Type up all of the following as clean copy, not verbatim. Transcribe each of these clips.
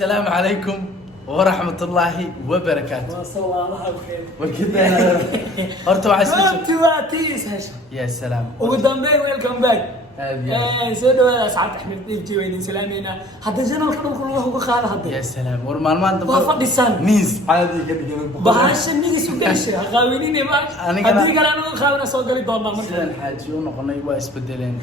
السلام عليكم ورحمة الله وبركاته. ما صلى الله الخير. وكذا هرتوا عسى. تواتيس هشام. يا سلام. وقدام باك ويلكم باك. سيدو أسعد أحمد إبتي وين سلامينا حتى جنا الكلام كله هو قال هذا. يا سلام ورمان ما فضي سان. نيس عادي كده. بحاش نيجي سوكيش غاويني ما. هذي كلام خاونا صدري دوما. سيدنا حاج ونقلنا يواس بدلين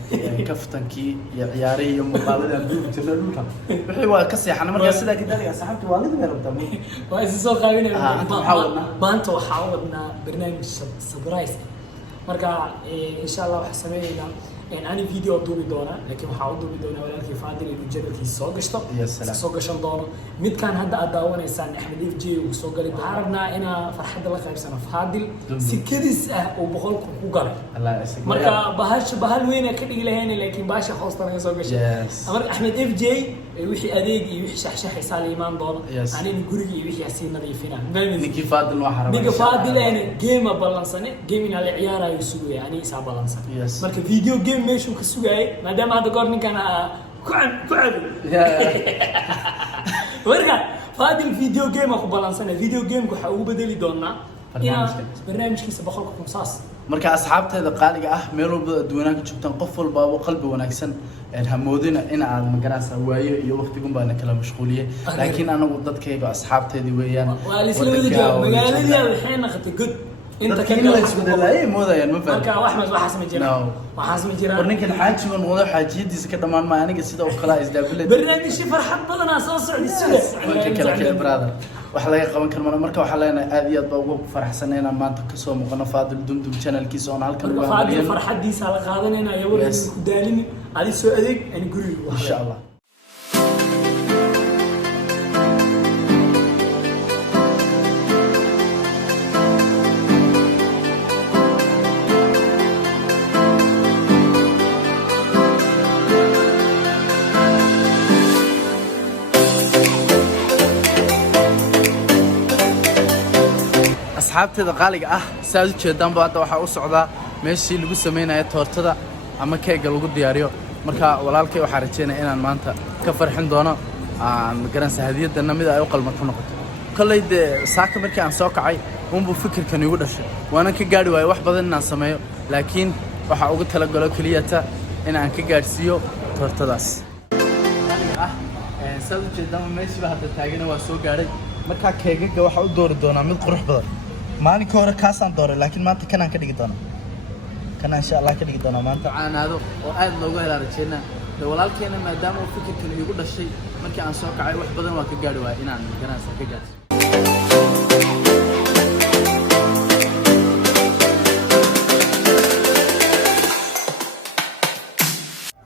كفتن كي عياري يوم مقابلة بدو تلالوها. بحوا كسي حنا مرة سيدا كده يا صاحبتي والد ما ربطني. وإذا سو غاويني. ما أنت وحاولنا برنامج سبرايز. مركا إن شاء الله حسمينا. أنا فيديو دوبي دونا لكن حاول دوبي دونا ولكن فادي الجدل كي سوقشته سوقشان دونا ميت كان هذا أداونا إنسان أحمد إفجي وسوقلي عرفنا أنا فرحة الله خير سنة فادي سكريس وبخلق وقرا مركا بهال وين كده إلهنا لكن باشا خاصة سوقش أمر أحمد إفجي وحي أديك وحي شح سالي إيمان دونا أنا نقولي وحي ياسين نظيفنا نيجي فادي الواحد نيجي فادي لأن جيم بالانسانة جيمين على عيارة يسوي يعني ساب بالانسان مركا فيديو جيم ماشو كسوعي ما دام هذا قرن كان كعب ورجع فهذا الفيديو جيم أخو بالانسنا فيديو جيم كحقوق بدلي دونا برنامج كيس بخلق مصاص marka asxaabteeda qaaliga ah meel walba dadweynaha ka joogtaan qof walba oo qalbi wanaagsan hamoodina in aad magaranaysa waayo iyo waqtigun baa kala mashquuliyay laakiin anagu dadkayga asxaabteedii weeyaan magaalada waxay noqotay good انت كان isbedelaay moodayaan ma fahmin marka waxmas waxaas ma jiraan warninkan xaajiga noqdo xaajiyadiisa ka dhamaan ma aniga sida oo kala isdaabilay barnaamij farxad badan soo socday sida kala brother wax laga qaban karo marka waxa leenahay aad iyo aad baa ugu faraxsanaynaa maanta ka soo muuqana Faadil Dumdum channelkiisa oo halkan uga Faadil farxadiisa la qaadanayna ayaa wada ku daalin ali soo adeeg aan guriga insha Allah asxaabteeda qaaliga ah saad u jeedaan baa hadda waxa u socda meeshii lagu sameeyay toortada ama keega lagu diyaariyo marka walaalkay waxa rajeenay inaan maanta ka farxin doono magaranaysa hadiyadana mid ay u qalmato noqoto kollayde saaka markii aan soo kacay unbu fikirkan igu dhashay waana ka gaari waayay wax badan inaan sameeyo laakiin waxa ugu talagalo keliyata in aan ka gaarsiiyo toortadaas saad u jeedaan meeshii baa hadda taagana waa soo gaaray marka keegaga waxa u doori doonaa mid qurux badan maalinka hore kaasaan dooray laakiin maanta kanaan ka dhigi doonaa kana insha Allah ka dhigi doonaa maanta caanaado oo aad loogu hela rajeena walaalkeena maadaama uu fikirkan igu dhashay markii aan soo kacay wax badan waa ka gaari waayay inaan ganacsi ka gaarsiiyo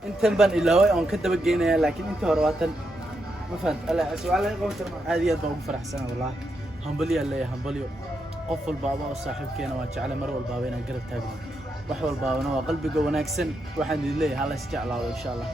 intan ban ilaaway aan ka daba geynaya laakiin intii hore waatan ma fahant alla su'aal ay qabto aad iyo aad baan ugu faraxsanahay wallahi hambaliyo leeyahay hambaliyo qof walba oo saaxiibkeena waa jecel mar walba inaan garab taagno wax walba waa qalbiga wanaagsan waxaan idin leeyahay hal is jeclaado insha Allah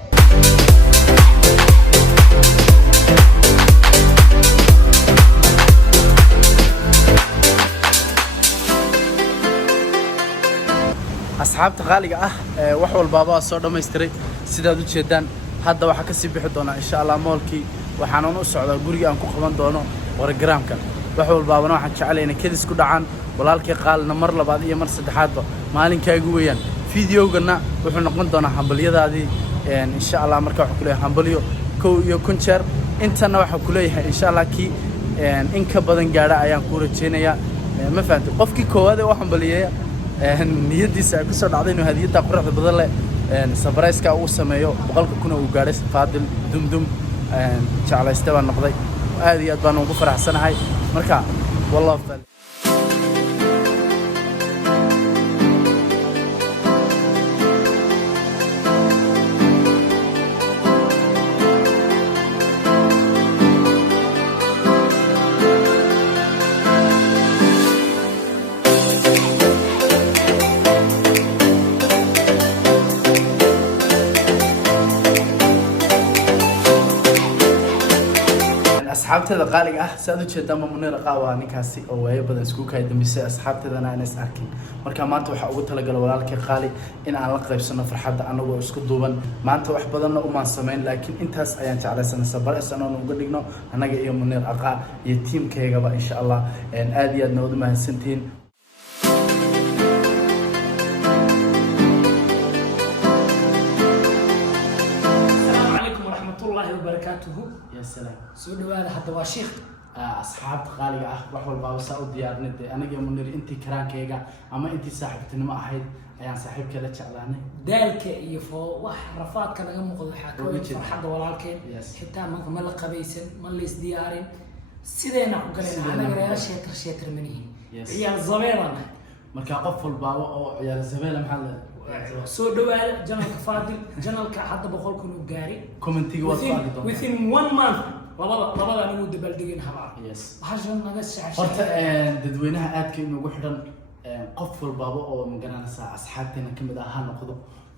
asxaabta qaaliga ah wax walba soo dhameystiray sidaad u jeedaan hadda waxa ka sii bixi doona insha Allah moolkii waxaan u socdaa guriga aan ku qaban doono wargaraamka wax walba waxaan jecelahay in kedis ku dhacaan walaalkay qaalna mar labaad iyo mar saddexaadba maalinkaygu weeyaan fiidiyoogana wuxuu noqon doonaa hambaliyadaadii insha Allah marka waxa ku leeyahay hambaliyo kow iyo kun jeer intana waxa ku leeyahay insha Allah ki in ka badan gaara ayaan ku rajeenayaa ma fahanto qofkii koowaad ee hambaliyay niyadiisa ku soo dhacday inuu hadiyada quruxda badan leh sabrayska uu sameeyo boqolka kuna uu gaaray Faadil Dumdum jeclaysta baan noqday aad iyo aad baan ugu faraxsanahay marka wallahi asxaabteeda qaaliga ah saad u jeedaan Munir Aqaa waa ninkaasi oo waayo badan isku kay dambeysay asxaabteedana aan is arkin marka maanta waxa ugu talagalay walaalkay qaali in aan la qaybsano farxadda anagoo isku duuban maanta wax badanna uma sameyn laakiin intaas ayaan jeclaysanaa sabareys aan uga dhigno anaga iyo Munir Aqaa iyo teamkeygaba insha Allah aad iyo aad noo mahadsantiin يا سلام سؤال هذا حتى واشيخ أصحاب خالي وحول بابا سعود ديار ندي أنا جا منير أنتي كران كيجا أما أنتي صاحبتني ما أحد يعني صاحب كلا شغلانة ذلك يفو وح رفاض كان جم قضي حكوا فرحة ولكن حتى ما لقى بيسن ما ليس ديارين سيدنا وقالنا أنا جري شاكر مني يا الزميلة مركا قفل بابا أو يا الزميلة محل سو دوال جنال كفاضي جنال كحد بقول كنوا جاري كومنتي within 1 month labada anigu dabaldegin habaa yes waxaan naga saaxay horta dadweynaha aadka inuu xidhan qof walbaaba oo magaranaysa asxaabteena kamid ah ha noqdo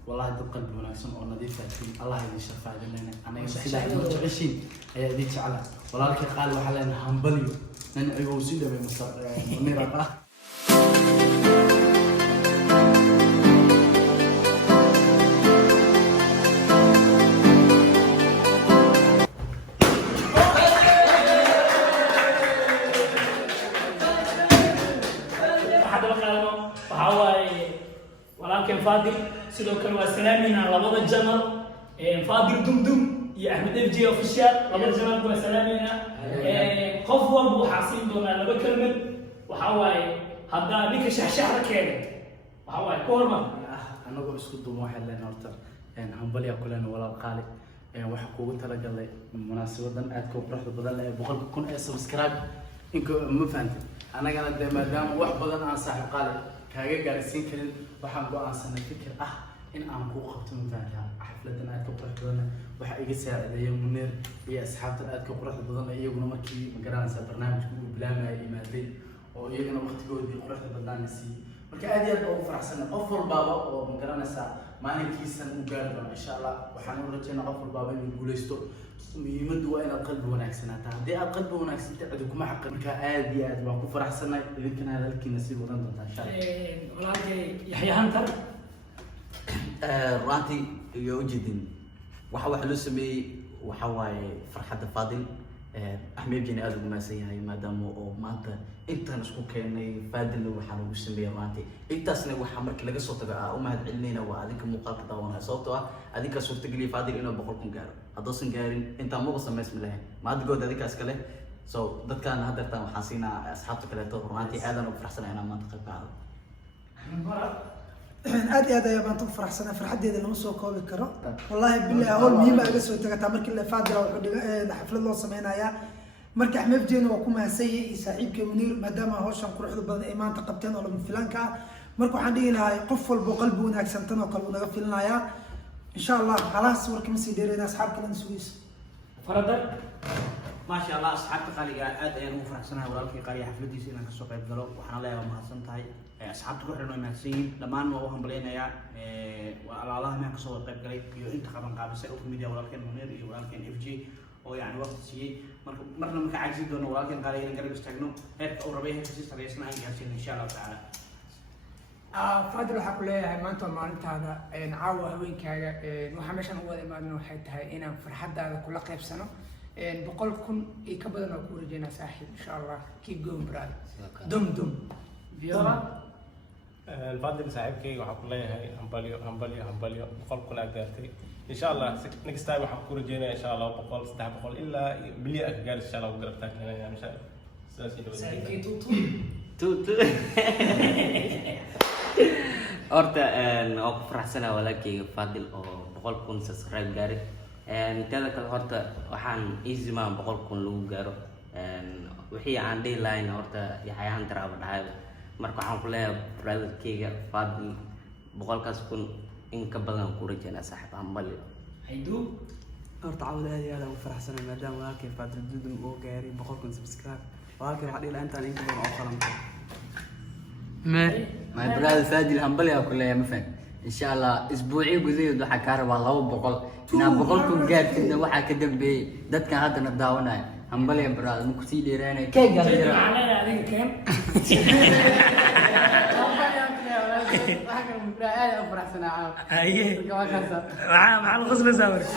wallahi dad qalbi wanaagsan oo nadiif ah Allah idin shafaadeena anaga sida idin jeceshiin ayaa idin jecela walaalkay qaal waxa leenahay hambaliyo nin ayuu si dhameey Munir Aqaa ولكن فاضل سيدو كانوا سلامينا لبض الجمل فاضل دمدم يا احمد FG اوفيشال لبض الجمل كوا سلامينا قف والبو حاصين دونا لبا كلمه waxa waaye hadda ninka shaxshaxda keenay waxa waaye koorma anagu isku duumo waxa leen horta hambaliya kulan walaal qaali waxa kuugu talagalay munaasabadan aad ka quruxda badan leh 100,000 ee subscribe inka ma fahantin anagana de maadaama wax badan aan saaxiib qaali kaaga gaarsiin karin waxaan go'aansanay fikir ah in aan ku qabto mutaanka xafladan aad ka quruxda badan waxa iga saacideeyay Munir iyo asxaabta aad ka quruxda badan iyaguna markii magaranaysa barnaamijku uu bilaamay imaaday oo iyagana waqtigoodii quruxda badan si marka aad iyo aad ugu faraxsan qof walbaaba oo magaranaysa maalinkiisan u gaar doono insha Allah waxaan u rajaynayaa qof walbaaba inuu guuleysto muhiimadu waa inaad qalbi wanaagsanaato haddii aad qalbi wanaagsantahay cid kuma xaqin marka aad iyo aad waan ku faraxsanahay idinkana halkiina sii wadan doontaa insha Allah walaalkay Yaxya Hantar runtii iyo ujeedin waxa loo sameeyay waxa waaye farxadda Faadil Ahmed Jani aad ugu maasan yahay maadaama oo maanta intaan isku keenay Faadil waxa lagu sameeyay runtii intaasna waxa markii laga soo tago u mahad celinayna waa adinka muuqaalka daawanaya sababtoo ah adinka suurtageliyay Faadil inuu 100,000 gaaro haddoosan gaarin intaan ma sameysmi lahayn maad good adinkaas kale so dadkan hadartan waxaan siinaa asxaabta kale to runtii aadan ugu faraxsanahay inaan maanta qayb qaado aad iyo aad ayaan maanta u faraxsanahay farxadeeda lama soo koobi karo wallahi billahi awal muhiim ah iga soo tagataa markii la Faadil wuxuu dhigay xaflad loo sameeyay marka Ahmed Jani waa ku mahadsanyahay saaxiibkay Munir maadaama hawshan quruxda badan ay maanta qabteen oo lama filanka marka waxaan dhihi lahaa qof walba qalbi wanaagsan tan oo kale uu naga filanaya insha Allah خلاص warkii ma sii dheerayna asxaab kale suugaysa faradar ما شاء الله أصحاب قالي عاد أنا مو فرحسنا ولا كي قالي حفلتي سينا كسوق يبدلوا وحنا لا يوم حسن تاي أصحاب تروح لنا مهسين لما أنا وهم بلينا يا وعلى الله ما كسوق يبدلوا يو أنت خبرن قابس أو ميديا ولا كان منير ولا كان FG أو يعني وقت شيء مرنا مك عاجز دون ولا كان قالي نقدر نستغنوا هيك أو ربيه هيك سيستر يسنا عايزين إن شاء الله تعالى فاضل waxaa ku leeyahay maanta maalintaada caawa haweenkaaga waxa meeshan u wada imaadno waxay tahay inaan farxadaada kula qaybsano 100,000 ka badan oo ku rajeynaa saaxiib insha Allah keep going brother dum Viola الفاضل صاحبكي waxaa ku leeyahay hambalyo 100,000 aad gaartay insha Allah next time waxaan ku rajeynaa insha Allah 100 300 ilaa bilyan aad gaartay insha Allah garab taagnaanaya insha Allah saaxiibkay tutu horta oo ku faraxsanahay walaalkayga Faadil oo 100,000 subscribe gaaray tada kale horta waxaan easy man 100,000 lagu gaaro wixii aan dhihi lahayn horta Yaxya Hantar aba dhahay marka waxaan ku leeyahay brotherkayga Faadil 100,000 in ka badan ku rajeynaa saaxiib hambali haydu horta cawda aad iyo aad ugu faraxsanahay maadaama walaalkay Faadil dudum oo gaaray 100,000 subscribe walaalkay waxa dhihi lahaa intaan in ka badan oo qalanto my brother Faadil hambali ku leeyahay ma faham insha Allah isbuuci gudaheed waxa ka rabaa 200 inaa 100,000 gaartid waxa ka dambeeyay dadka hadana daawanaya hambali brother ma ku sii dheeraanay keeg gal jira macnaheeda adiga keen aad u faraxsanaa maxaa la qoslaysaa marka